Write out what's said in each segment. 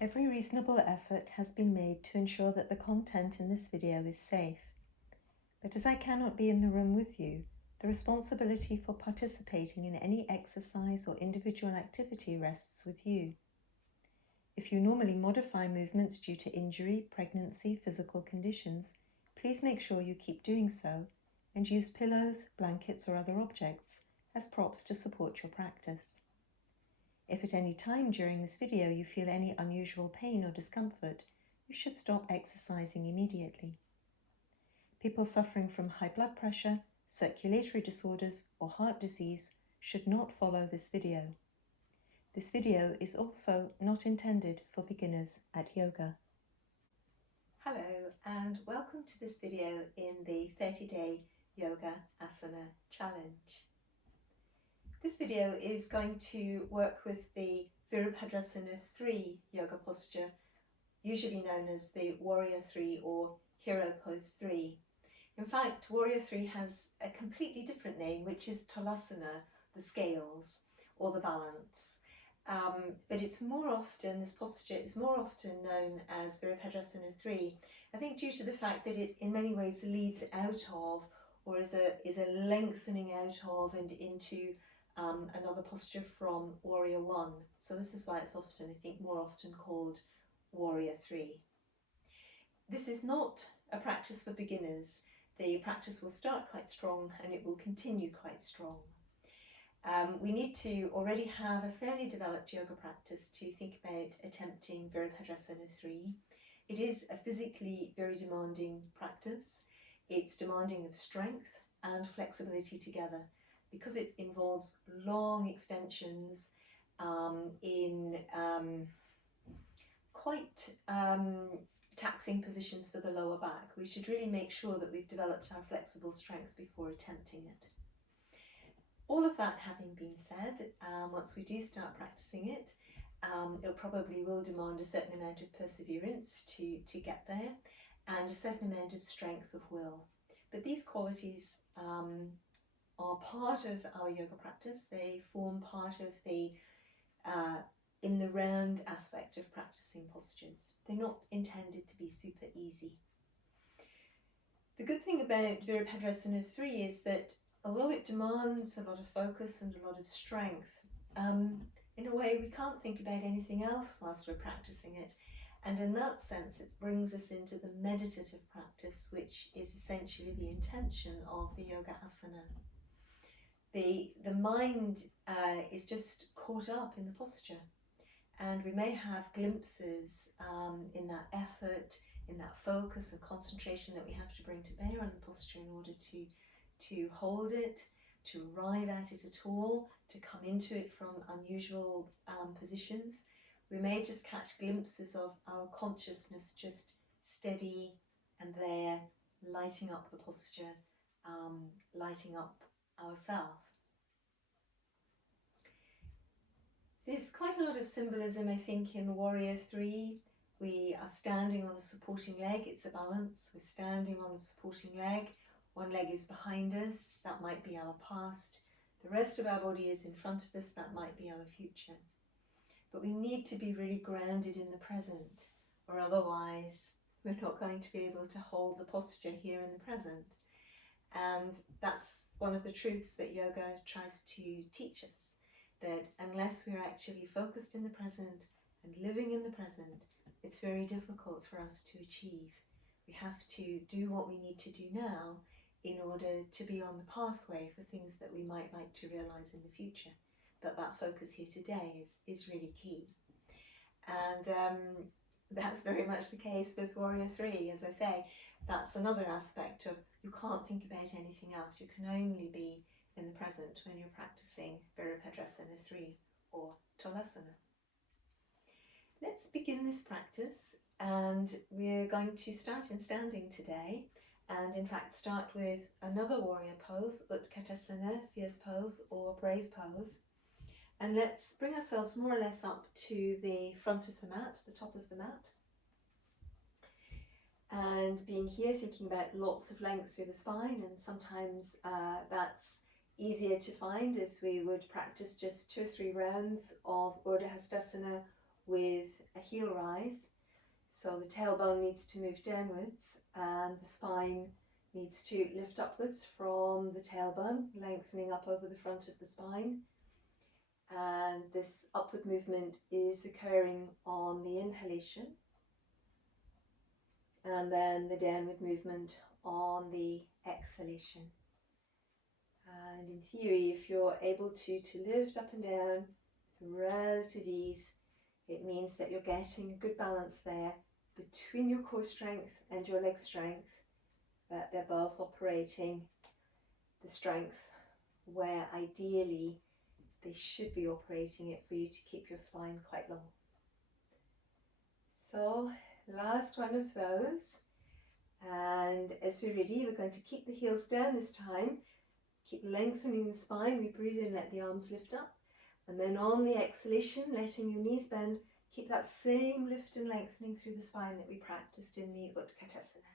Every reasonable effort has been made to ensure that the content in this video is safe. But as I cannot be in the room with you, the responsibility for participating in any exercise or individual activity rests with you. If you normally modify movements due to injury, pregnancy, physical conditions, please make sure you keep doing so and use pillows, blankets or other objects as props to support your practice. If at any time during this video you feel any unusual pain or discomfort, you should stop exercising immediately. People suffering from high blood pressure, circulatory disorders or heart disease should not follow this video. This video is also not intended for beginners at yoga. Hello and welcome to this video in the 30-day Yoga Asana challenge. This video is going to work with the Virabhadrasana III yoga posture, usually known as the Warrior 3 or Hero Pose 3. In fact, Warrior 3 has a completely different name, which is Tolasana, the scales, or the balance. But it's more often, this posture is more often known as Virabhadrasana III, I think due to the fact that it in many ways leads out of, or is a lengthening out of and into another posture from Warrior 1. So this is why it's often, I think, more often called Warrior 3. This is not a practice for beginners. The practice will start quite strong and it will continue quite strong. We need to already have a fairly developed yoga practice to think about attempting Virabhadrasana 3. It is a physically very demanding practice. It's demanding of strength and flexibility together, because it involves long extensions in quite taxing positions for the lower back. We should really make sure that we've developed our flexible strength before attempting it. All of that having been said, once we do start practicing it, it probably will demand a certain amount of perseverance to get there and a certain amount of strength of will. But these qualities are part of our yoga practice. They form part of the in the round aspect of practicing postures. They're not intended to be super easy. The good thing about Virabhadrasana 3 is that although it demands a lot of focus and a lot of strength, in a way we can't think about anything else whilst we're practicing it. And in that sense, it brings us into the meditative practice, which is essentially the intention of the Yoga Asana. The mind is just caught up in the posture, and we may have glimpses in that effort, in that focus and concentration that we have to bring to bear on the posture in order to hold it, to arrive at it at all, to come into it from unusual positions. We may just catch glimpses of our consciousness just steady and there, lighting up the posture, lighting up ourselves. There's quite a lot of symbolism, I think, in Warrior 3. We are standing on a supporting leg, it's a balance. We're standing on a supporting leg. One leg is behind us, that might be our past. The rest of our body is in front of us, that might be our future. But we need to be really grounded in the present, or otherwise we're not going to be able to hold the posture here in the present. And that's one of the truths that yoga tries to teach us, that unless we're actually focused in the present and living in the present, it's very difficult for us to achieve. We have to do what we need to do now in order to be on the pathway for things that we might like to realize in the future. But that focus here today is really key. And that's very much the case with Warrior 3. As I say, that's another aspect of you can't think about anything else. You can only be in the present when you're practicing Virabhadrasana 3 or Tolasana. Let's begin this practice, and we're going to start in standing today, and in fact start with another warrior pose, Utkatasana, fierce pose or brave pose. And let's bring ourselves more or less up to the front of the mat, the top of the mat. And being here, thinking about lots of length through the spine, and sometimes that's easier to find as we would practice just 2 or 3 rounds of Urdhva Hastasana with a heel rise. So the tailbone needs to move downwards and the spine needs to lift upwards from the tailbone, lengthening up over the front of the spine. And this upward movement is occurring on the inhalation, and then the downward movement on the exhalation. And in theory, if you're able to lift up and down with relative ease, it means that you're getting a good balance there between your core strength and your leg strength, that they're both operating the strength where ideally they should be operating it for you to keep your spine quite long. So last one of those, and as we're ready, we're going to keep the heels down this time, keep lengthening the spine. We breathe in, let the arms lift up, and then on the exhalation, letting your knees bend, keep that same lift and lengthening through the spine that we practiced in the Utkatasana.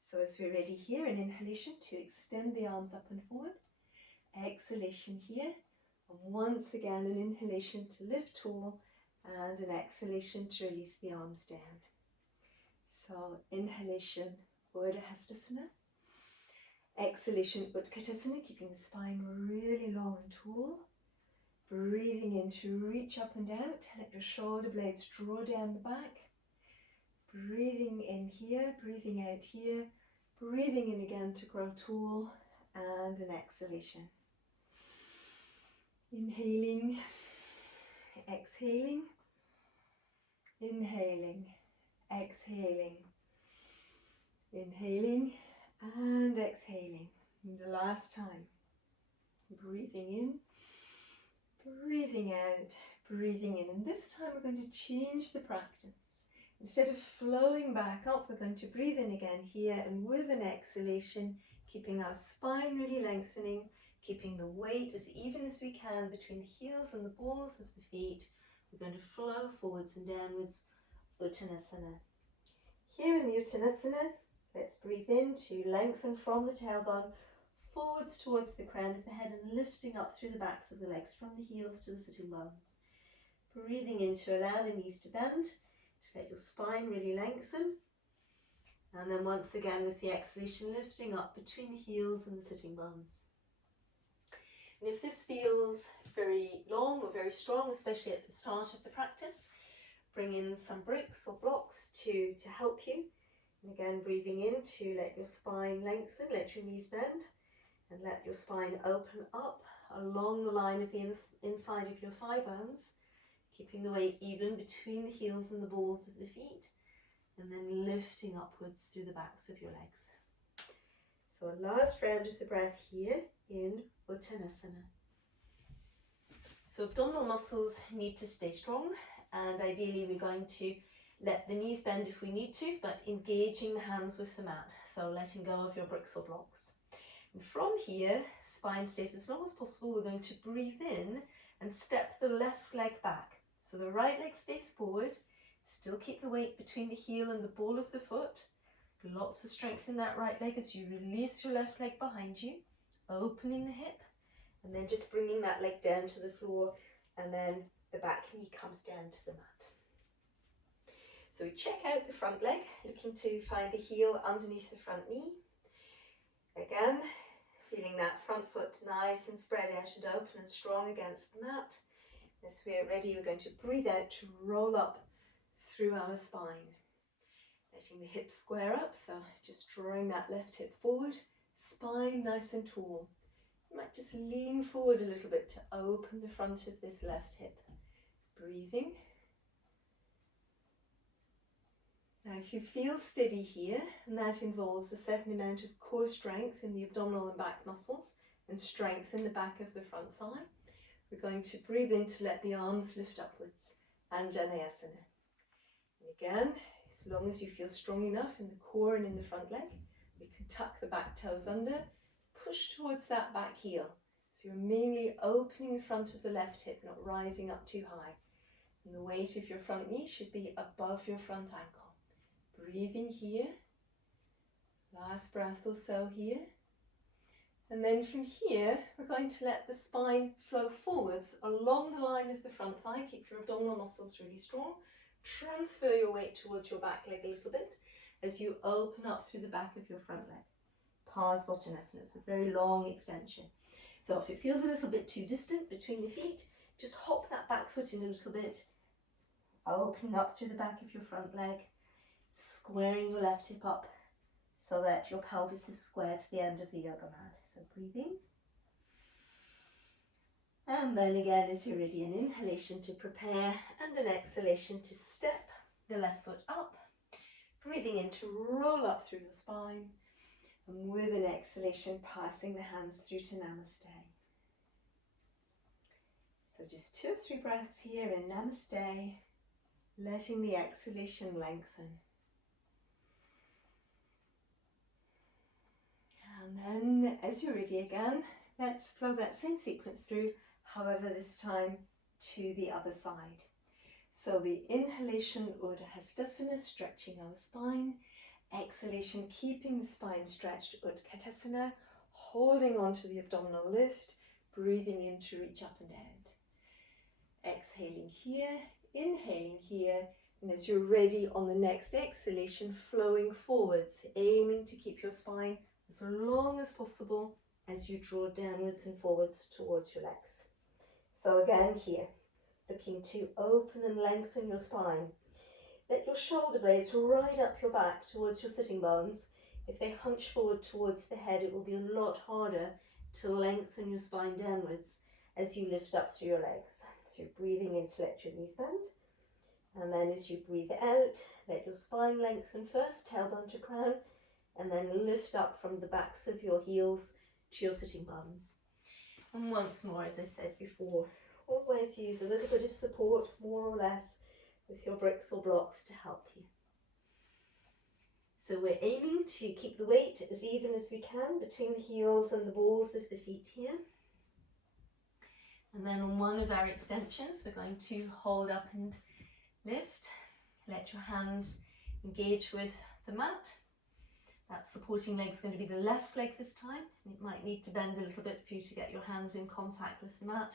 So as we're ready here, an inhalation to extend the arms up and forward, exhalation here, and once again an inhalation to lift tall, and an exhalation to release the arms down. So inhalation, Yoga Asana. Exhalation, Utkatasana, keeping the spine really long and tall. Breathing in to reach up and out, let your shoulder blades draw down the back. Breathing in here, breathing out here. Breathing in again to grow tall, and an exhalation. Inhaling, exhaling, inhaling, exhaling, inhaling and exhaling. And the last time, breathing in, breathing out, breathing in. And this time we're going to change the practice. Instead of flowing back up, we're going to breathe in again here, and with an exhalation, keeping our spine really lengthening, keeping the weight as even as we can between the heels and the balls of the feet. We're going to flow forwards and downwards, Uttanasana. Here in the Uttanasana, let's breathe in to lengthen from the tailbone forwards towards the crown of the head and lifting up through the backs of the legs from the heels to the sitting bones. Breathing in to allow the knees to bend, to let your spine really lengthen. And then once again with the exhalation, lifting up between the heels and the sitting bones. And if this feels very long or very strong, especially at the start of the practice, bring in some bricks or blocks to help you. And again, breathing in to let your spine lengthen, let your knees bend, and let your spine open up along the line of the inside of your thigh bones, keeping the weight even between the heels and the balls of the feet, and then lifting upwards through the backs of your legs. So a last round of the breath here in Uttanasana. So abdominal muscles need to stay strong, and ideally we're going to let the knees bend if we need to, but engaging the hands with the mat, so letting go of your bricks or blocks. And from here, spine stays as long as possible. We're going to breathe in and step the left leg back. So the right leg stays forward, still keep the weight between the heel and the ball of the foot. Lots of strength in that right leg as you release your left leg behind you, opening the hip, and then just bringing that leg down to the floor, and then the back knee comes down to the mat. So we check out the front leg, looking to find the heel underneath the front knee. Again, feeling that front foot nice and spread out and open and strong against the mat. As we're ready, we're going to breathe out to roll up through our spine. Letting the hips square up, so just drawing that left hip forward, spine nice and tall. You might just lean forward a little bit to open the front of this left hip. Breathing. Now if you feel steady here, and that involves a certain amount of core strength in the abdominal and back muscles, and strength in the back of the front thigh, we're going to breathe in to let the arms lift upwards, Anjaneyasana. And again, as long as you feel strong enough in the core and in the front leg, we can tuck the back toes under, push towards that back heel. So you're mainly opening the front of the left hip, not rising up too high. And the weight of your front knee should be above your front ankle. Breathing here. Last breath or so here. And then from here, we're going to let the spine flow forwards along the line of the front thigh. Keep your abdominal muscles really strong. Transfer your weight towards your back leg a little bit as you open up through the back of your front leg. Virabhadrasana, it's a very long extension. So if it feels a little bit too distant between the feet, just hop that back foot in a little bit, opening up through the back of your front leg, squaring your left hip up so that your pelvis is square to the end of the yoga mat. So breathing. And then again, as you're ready, an inhalation to prepare and an exhalation to step the left foot up. Breathing in to roll up through the spine. And with an exhalation, passing the hands through to Namaste. So just 2 or 3 breaths here in Namaste, letting the exhalation lengthen. And then, as you're ready again, let's flow that same sequence through, however this time to the other side. So the inhalation, Urdhva Hastasana, stretching our spine. Exhalation, keeping the spine stretched, Utkatasana, holding on to the abdominal lift, breathing in to reach up and down. Exhaling here, inhaling here, and as you're ready on the next exhalation, flowing forwards, aiming to keep your spine as long as possible as you draw downwards and forwards towards your legs. So again here, looking to open and lengthen your spine. Let your shoulder blades ride up your back towards your sitting bones. If they hunch forward towards the head, it will be a lot harder to lengthen your spine downwards as you lift up through your legs. So you're breathing in to let your knees bend. And then as you breathe out, let your spine lengthen first, tailbone to crown, and then lift up from the backs of your heels to your sitting bones. And once more, as I said before, always use a little bit of support, more or less, with your bricks or blocks to help you. So we're aiming to keep the weight as even as we can between the heels and the balls of the feet here. And then on one of our extensions, we're going to hold up and lift. Let your hands engage with the mat. That supporting leg is going to be the left leg this time. It might need to bend a little bit for you to get your hands in contact with the mat.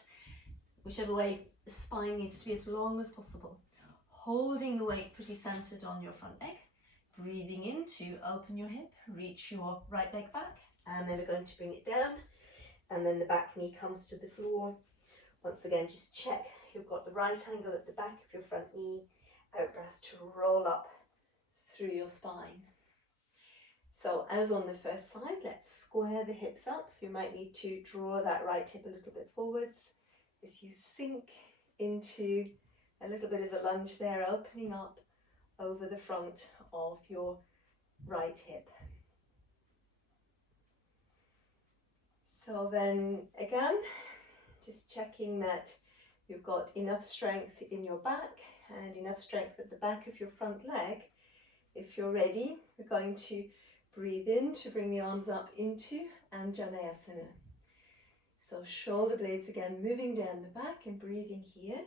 Whichever way, the spine needs to be as long as possible. Holding the weight pretty centered on your front leg. Breathing in to open your hip, reach your right leg back, and then we're going to bring it down. And then the back knee comes to the floor. Once again, just check you've got the right angle at the back of your front knee. Out breath to roll up through your spine. So as on the first side, let's square the hips up. So you might need to draw that right hip a little bit forwards as you sink into a little bit of a lunge there, opening up over the front of your right hip. So then again, just checking that you've got enough strength in your back and enough strength at the back of your front leg. If you're ready, we're going to breathe in to bring the arms up into Anjaneyasana. So shoulder blades again moving down the back and breathing here.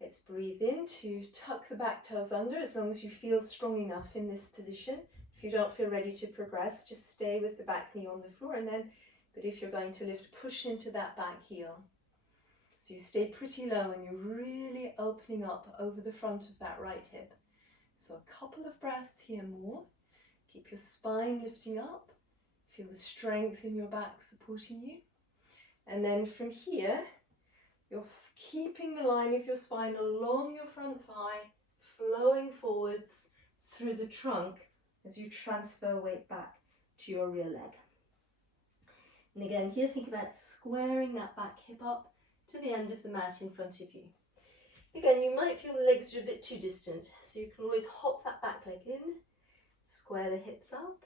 Let's breathe in to tuck the back toes under as long as you feel strong enough in this position. If you don't feel ready to progress, just stay with the back knee on the floor, and then, but if you're going to lift, push into that back heel. So you stay pretty low and you're really opening up over the front of that right hip. So a couple of breaths here more. Keep your spine lifting up. Feel the strength in your back supporting you. And then from here, you're keeping the line of your spine along your front thigh, flowing forwards through the trunk as you transfer weight back to your rear leg. And again, here think about squaring that back hip up to the end of the mat in front of you. Again, you might feel the legs are a bit too distant, so you can always hop that back leg in, square the hips up.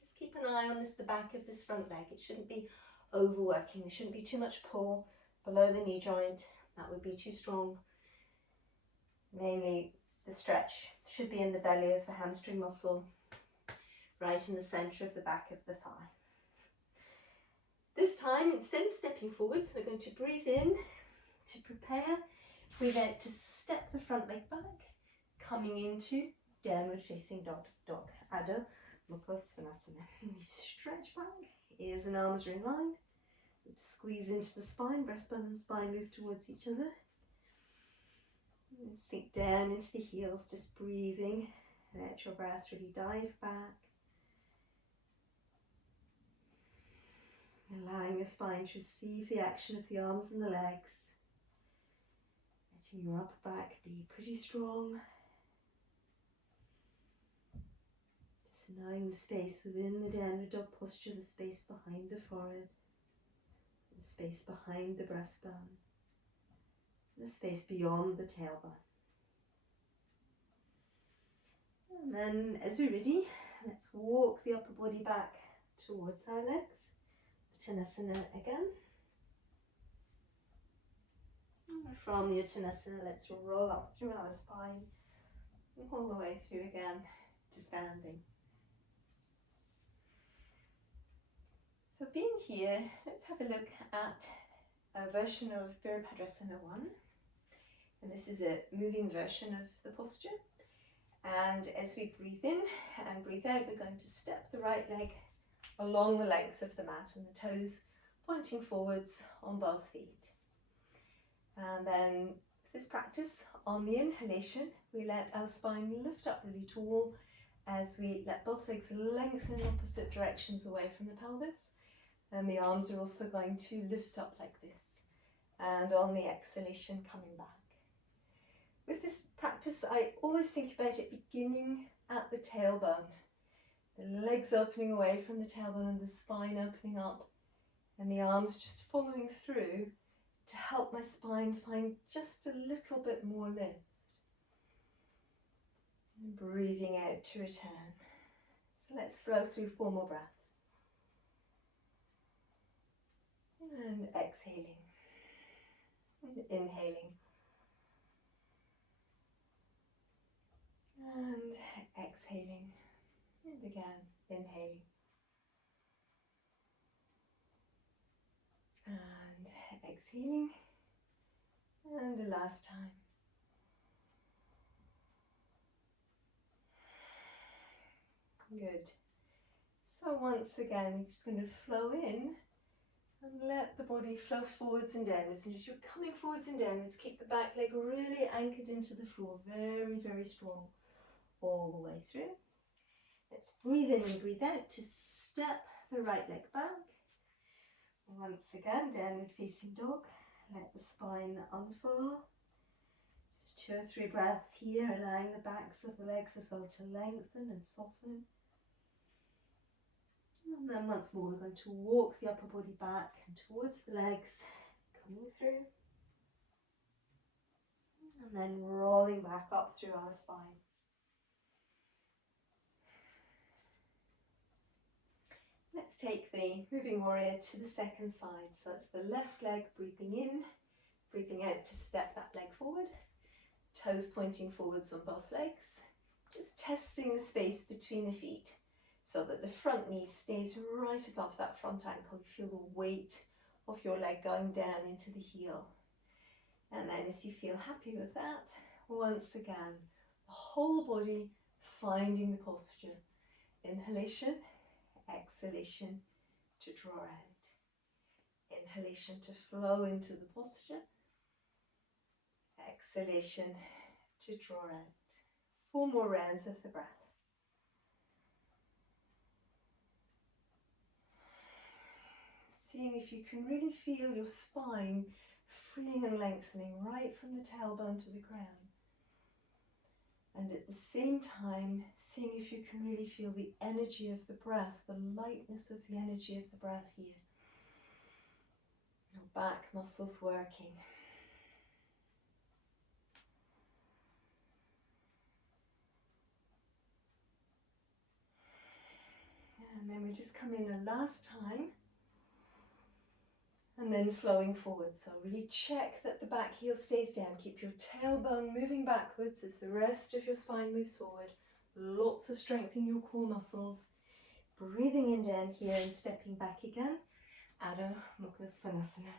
Just keep an eye on the back of this front leg. It shouldn't be overworking. There shouldn't be too much pull below the knee joint. That would be too strong. Mainly the stretch should be in the belly of the hamstring muscle, right in the center of the back of the thigh. This time, instead of stepping forwards, we're going to breathe in to prepare. Breathe out to step the front leg back, coming into downward facing dog, Adho Mukha Svanasana. And we stretch back, Ears and arms are in line. Squeeze into the spine, breastbone and spine move towards each other. And sink down into the heels, just breathing. Let your breath really dive back. Allowing your spine to receive the action of the arms and the legs. Letting your upper back be pretty strong. Just allowing the space within the downward dog posture, the space behind the forehead, the space behind the breastbone, the space beyond the tailbone. And then as we're ready, let's walk the upper body back towards our legs. Uttanasana again. And from the Uttanasana, let's roll up through our spine, all the way through again to standing. So being here, let's have a look at a version of Virabhadrasana 1. And this is a moving version of the posture. And as we breathe in and breathe out, we're going to step the right leg along the length of the mat and the toes pointing forwards on both feet. And then with this practice, on the inhalation, we let our spine lift up really tall as we let both legs lengthen in opposite directions away from the pelvis. And the arms are also going to lift up like this. And on the exhalation, coming back. With this practice, I always think about it beginning at the tailbone. The legs opening away from the tailbone and the spine opening up. And the arms just following through to help my spine find just a little bit more lift. And breathing out to return. So let's flow through 4 more breaths. And exhaling. And inhaling. And exhaling. And again, inhaling. And exhaling. And the last time. Good. So once again, we're just going to flow in and let the body flow forwards and downwards. And as you're coming forwards and downwards, keep the back leg really anchored into the floor, very, very strong, all the way through. Let's breathe in and breathe out to step the right leg back. Once again, downward facing dog. Let the spine unfold. Just 2 or 3 breaths here, allowing the backs of the legs as well to lengthen and soften. And then once more, we're going to walk the upper body back and towards the legs, coming through. And then rolling back up through our spines. Let's take the moving warrior to the second side. So it's the left leg breathing in, breathing out to step that leg forward. Toes pointing forwards on both legs. Just testing the space between the feet so that the front knee stays right above that front ankle. You feel the weight of your leg going down into the heel. And then as you feel happy with that, once again, the whole body finding the posture. Inhalation. Exhalation to draw out. Inhalation to flow into the posture. Exhalation to draw out. 4 more rounds of the breath. Seeing if you can really feel your spine freeing and lengthening right from the tailbone to the ground. And at the same time, seeing if you can really feel the energy of the breath, the lightness of the energy of the breath here. Your back muscles working. And then we just come in a last time. And then flowing forward. So really check that the back heel stays down. Keep your tailbone moving backwards as the rest of your spine moves forward. Lots of strength in your core muscles. Breathing in down here and stepping back again. Adho Mukha Svanasana.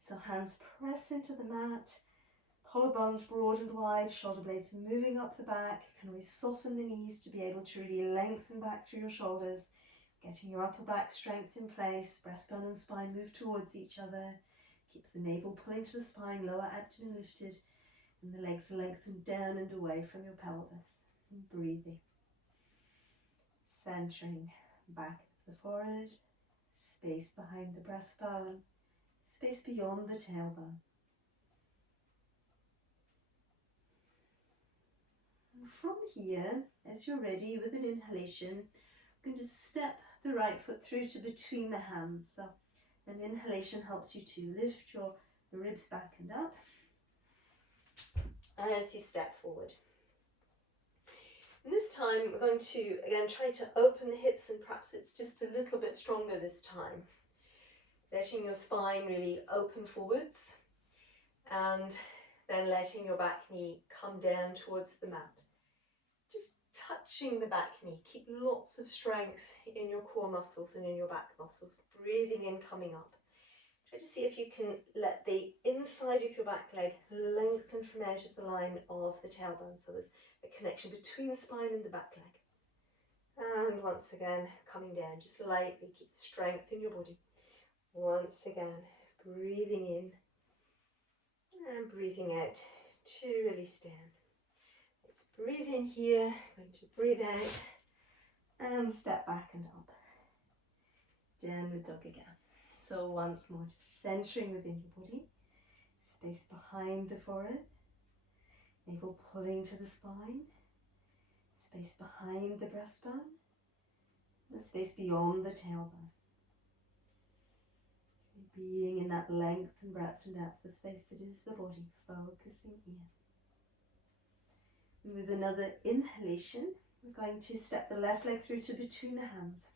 So hands press into the mat. Collarbones broad and wide. Shoulder blades moving up the back. You can always soften the knees to be able to really lengthen back through your shoulders Getting your upper back strength in place, breastbone and spine move towards each other. Keep the navel pulling to the spine, lower abdomen lifted, and the legs lengthened down and away from your pelvis. And breathing. Centering back of the forehead, space behind the breastbone, space beyond the tailbone. And from here, as you're ready with an inhalation, I'm going to step the right foot through to between the hands. So an inhalation helps you to lift your ribs back and up as you step forward. And this time we're going to again try to open the hips, and perhaps it's just a little bit stronger this time. Letting your spine really open forwards and then letting your back knee come down towards the mat. Just touching the back knee. Keep lots of strength in your core muscles and in your back muscles. Breathing in, coming up. Try to see if you can let the inside of your back leg lengthen from out of the line of the tailbone. So there's a connection between the spine and the back leg. And once again, coming down, just lightly keep strength in your body. Once again, breathing in and breathing out to release down. Let's breathe in here, going to breathe out and step back and up. Downward dog again. So once more, just centering within your body, space behind the forehead, navel pulling to the spine, space behind the breastbone, the space beyond the tailbone. Being in that length and breadth and depth of space that is the body, focusing here. And with another inhalation, we're going to step the left leg through to between the hands.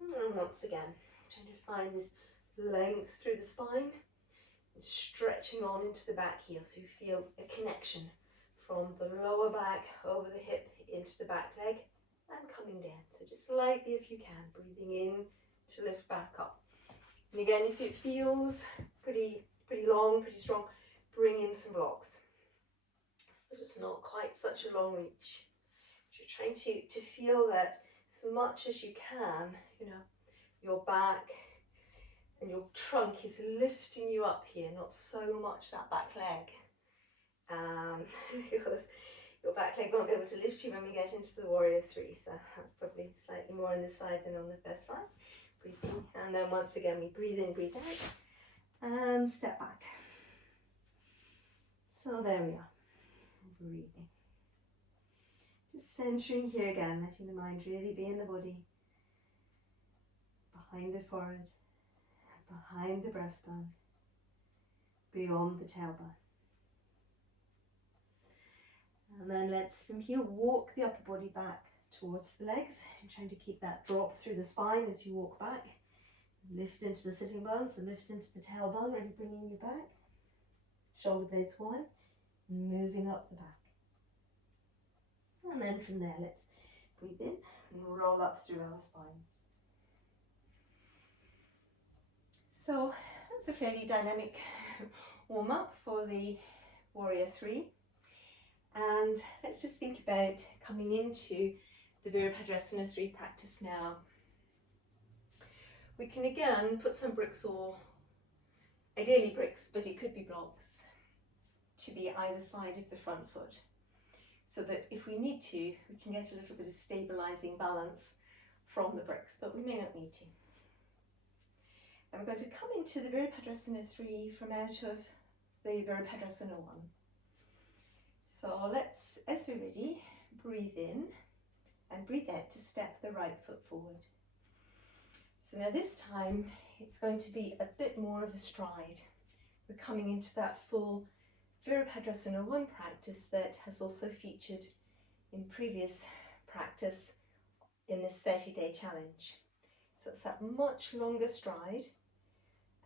And once again, trying to find this length through the spine and stretching on into the back heel, so you feel a connection from the lower back over the hip into the back leg and coming down. So just lightly if you can, breathing in to lift back up. And again, if it feels pretty long, pretty strong, bring in some blocks so that it's not quite such a long reach. You're trying to feel that as much as you can, your back and your trunk is lifting you up here, not so much that back leg. Because your back leg won't be able to lift you when we get into the Warrior 3, so that's probably slightly more on this side than on the first side. Breathing, and then once again we breathe in, breathe out, and step back. So there we are, breathing. Just centering here again, letting the mind really be in the body, behind the forehead, behind the breastbone, beyond the tailbone. And then let's, from here, walk the upper body back towards the legs, and trying to keep that drop through the spine as you walk back. Lift into the sitting bones, and lift into the tailbone, really bringing you back. Shoulder blades wide, moving up the back. And then from there, let's breathe in and roll up through our spines. So that's a fairly dynamic warm-up for the Warrior 3. And let's just think about coming into the Virabhadrasana III practice now. We can again put some bricks, or ideally bricks, but it could be blocks, to be either side of the front foot, so that if we need to, we can get a little bit of stabilizing balance from the bricks, but we may not need to. And we're going to come into the Virabhadrasana III from out of the Virabhadrasana 1. So let's, as we're ready, breathe in and breathe out to step the right foot forward. So now this time it's going to be a bit more of a stride. We're coming into that full Virabhadrasana 1 practice that has also featured in previous practice in this 30-day challenge. So it's that much longer stride,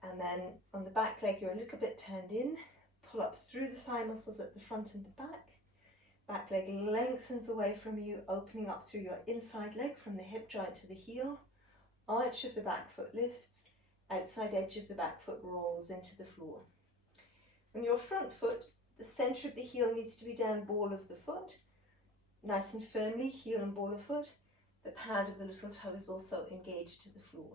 and then on the back leg you're a little bit turned in, pull up through the thigh muscles at the front and the back leg lengthens away from you, opening up through your inside leg from the hip joint to the heel, arch of the back foot lifts, outside edge of the back foot rolls into the floor. On your front foot, the centre of the heel needs to be down ball of the foot, nice and firmly, heel and ball of foot, The pad of the little toe is also engaged to the floor.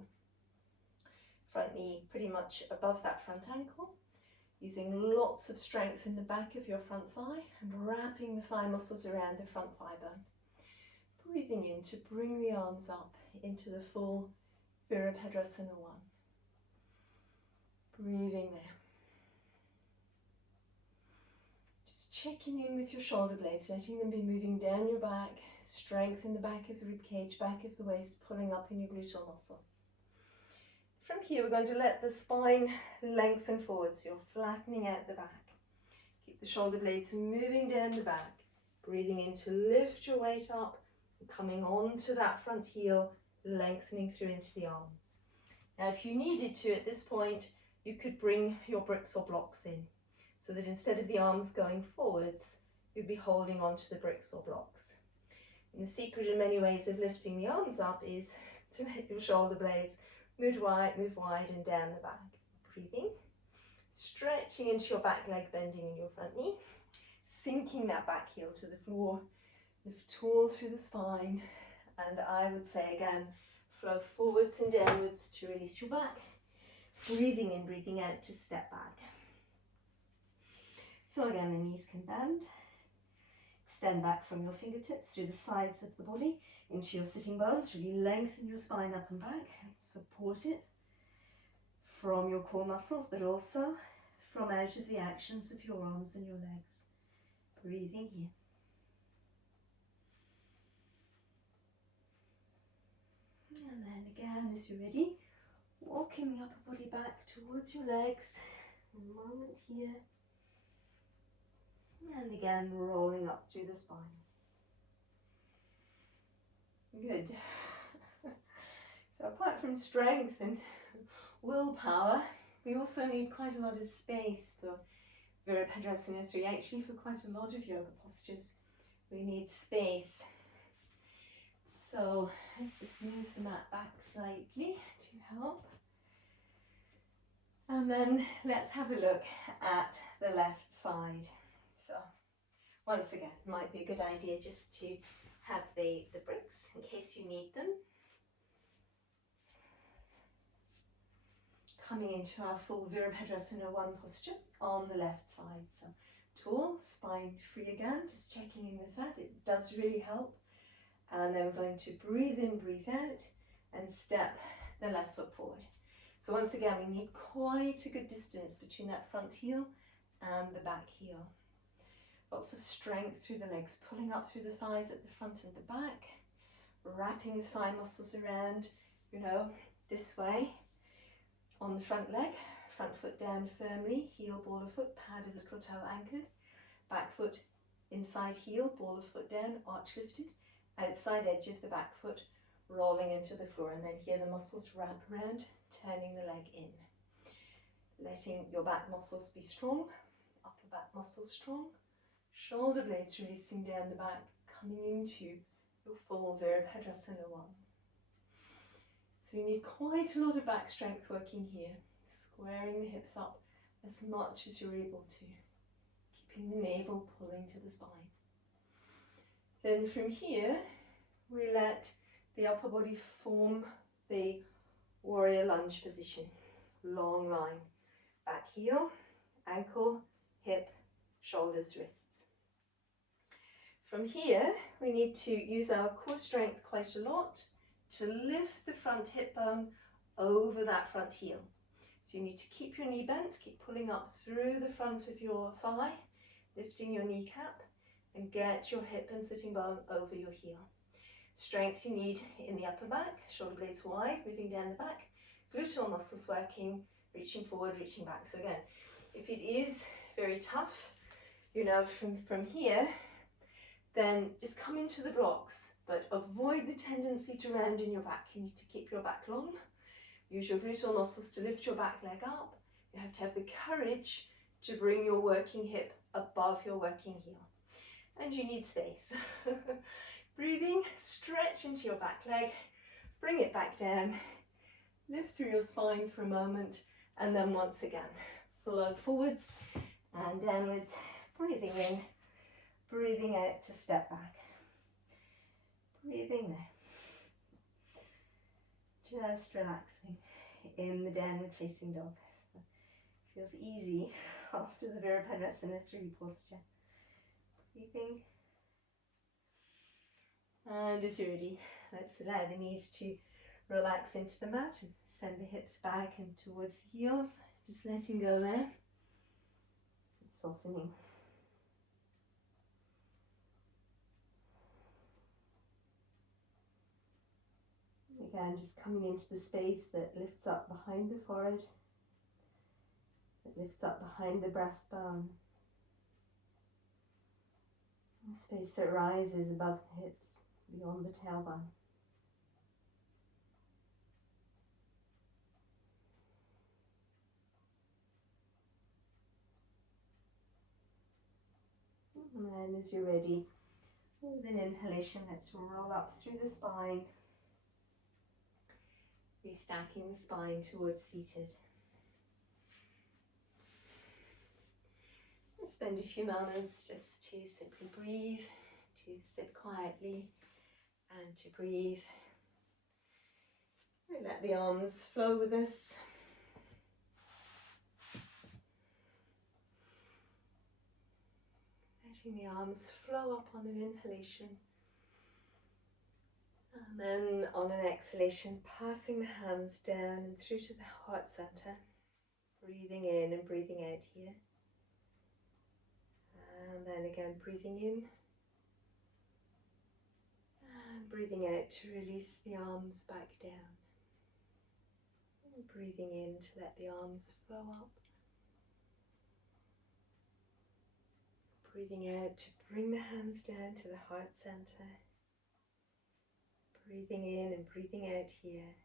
Front knee pretty much above that front ankle, using lots of strength in the back of your front thigh and wrapping the thigh muscles around the front thigh bone. Breathing in to bring the arms up into the full Virabhadrasana 1. Breathing there. Just checking in with your shoulder blades, letting them be moving down your back, strength in the back of the rib cage, back of the waist, pulling up in your gluteal muscles. From here, we're going to let the spine lengthen forwards. You're flattening out the back. Keep the shoulder blades moving down the back. Breathing in to lift your weight up, and coming onto that front heel, lengthening through into the arms. Now, if you needed to at this point, you could bring your bricks or blocks in, so that instead of the arms going forwards, you'd be holding onto the bricks or blocks. And the secret in many ways of lifting the arms up is to let your shoulder blades move wide and down the back. Breathing, stretching into your back leg, bending in your front knee, sinking that back heel to the floor, lift tall through the spine, and I would say again, flow forwards and downwards to release your back. Breathing in, breathing out to step back. So again, the knees can bend. Extend back from your fingertips through the sides of the body into your sitting bones. Really lengthen your spine up and back. Support it from your core muscles, but also from out of the actions of your arms and your legs. Breathing here. And then again, as you're ready, walking the upper body back towards your legs. A moment here. And again, rolling up through the spine. Good. So apart from strength and willpower, we also need quite a lot of space for Virabhadrasana 3. Actually, for quite a lot of yoga postures, we need space. So let's just move the mat back slightly to help. And then let's have a look at the left side. So once again, it might be a good idea just to have the bricks in case you need them. Coming into our full Virabhadrasana 1 posture on the left side. So tall, spine free again, just checking in with that. It does really help. And then we're going to breathe in, breathe out, and step the left foot forward. So once again, we need quite a good distance between that front heel and the back heel. Lots of strength through the legs, pulling up through the thighs at the front and the back, wrapping the thigh muscles around, this way on the front leg, front foot down firmly, heel, ball of foot, pad of little toe anchored, back foot inside heel, ball of foot down, arch lifted, outside edge of the back foot, rolling into the floor, and then here the muscles wrap around, turning the leg in. Letting your back muscles be strong, upper back muscles strong, shoulder blades releasing down the back, coming into your full Virabhadrasana 1. So you need quite a lot of back strength working here, squaring the hips up as much as you're able to, keeping the navel pulling to the spine. Then from here, we let the upper body form the warrior lunge position. Long line, back heel, ankle, hip, shoulders, wrists. From here, we need to use our core strength quite a lot to lift the front hip bone over that front heel. So you need to keep your knee bent, keep pulling up through the front of your thigh, lifting your kneecap, and get your hip and sitting bone over your heel. Strength you need in the upper back, shoulder blades wide, moving down the back, gluteal muscles working, reaching forward, reaching back. So again, if it is very tough, from here, then just come into the blocks, but avoid the tendency to round in your back. You need to keep your back long. Use your gluteal muscles to lift your back leg up. You have to have the courage to bring your working hip above your working heel. And you need space. Breathing, stretch into your back leg, bring it back down, lift through your spine for a moment, and then once again, flow forwards and downwards, breathing in, breathing out to step back. Breathing there. Just relaxing in the downward facing dog. So feels easy after the Virabhadrasana III posture. Breathing. And as you're ready, let's allow the knees to relax into the mat and send the hips back and towards the heels. Just letting go there and softening. Again, just coming into the space that lifts up behind the forehead, that lifts up behind the breastbone. A space that rises above the hips, beyond the tailbone. And then as you're ready, with an inhalation, let's roll up through the spine, restacking the spine towards seated. We'll spend a few moments just to simply breathe, to sit quietly and to breathe. And let the arms flow with us. Letting the arms flow up on an inhalation. And then on an exhalation, passing the hands down and through to the heart center. Breathing in and breathing out here. And then again, breathing in. And breathing out to release the arms back down. And breathing in to let the arms flow up. Breathing out to bring the hands down to the heart center. Breathing in and breathing out here.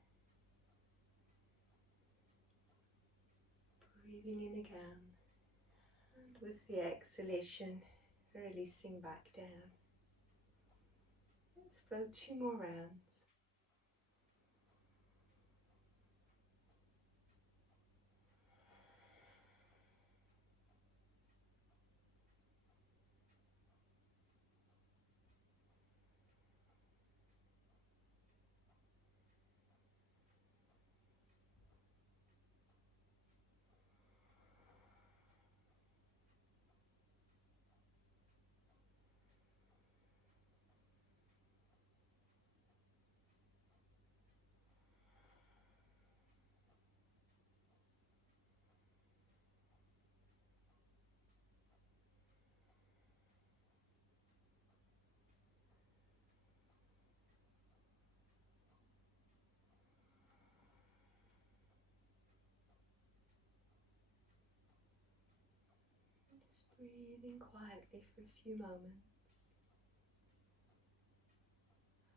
Breathing in again. And with the exhalation, releasing back down. Let's flow 2 more rounds. Just breathing quietly for a few moments,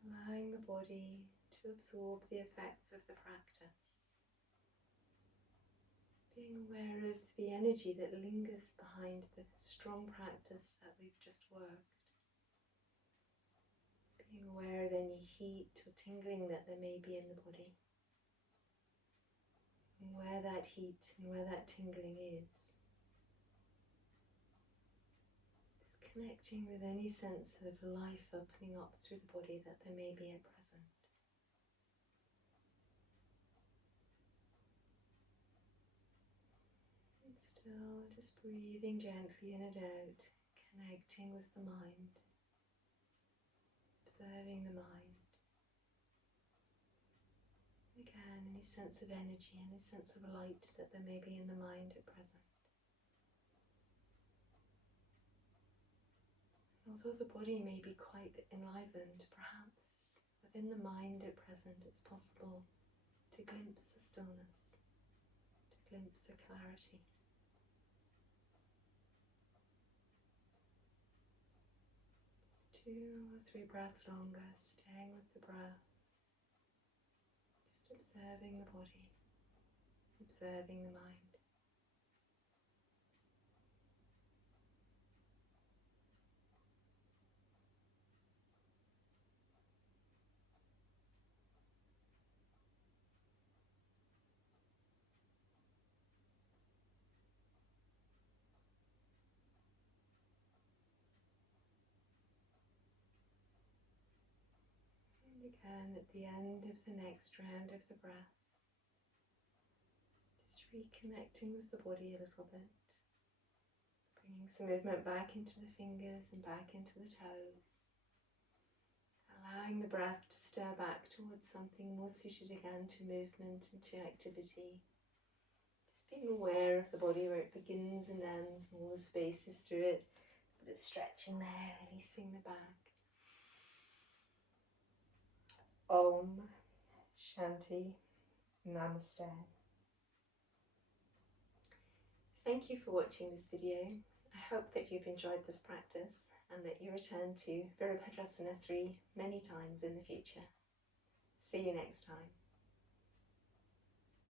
allowing the body to absorb the effects of the practice, being aware of the energy that lingers behind the strong practice that we've just worked, being aware of any heat or tingling that there may be in the body, and where that heat and where that tingling is. Connecting with any sense of life opening up through the body that there may be at present. And still just breathing gently in and out, connecting with the mind, observing the mind. Again, any sense of energy, any sense of light that there may be in the mind at present. Although the body may be quite enlivened, perhaps within the mind at present it's possible to glimpse a stillness, to glimpse a clarity. Just 2 or 3 breaths longer, staying with the breath, just observing the body, observing the mind. Again, at the end of the next round of the breath, just reconnecting with the body a little bit, bringing some movement back into the fingers and back into the toes, allowing the breath to stir back towards something more suited again to movement and to activity. Just being aware of the body where it begins and ends and all the spaces through it, but it's stretching there, releasing the back. Om Shanti Namaste. Thank you for watching this video. I hope that you've enjoyed this practice and that you return to Virabhadrasana III many times in the future. See you next time.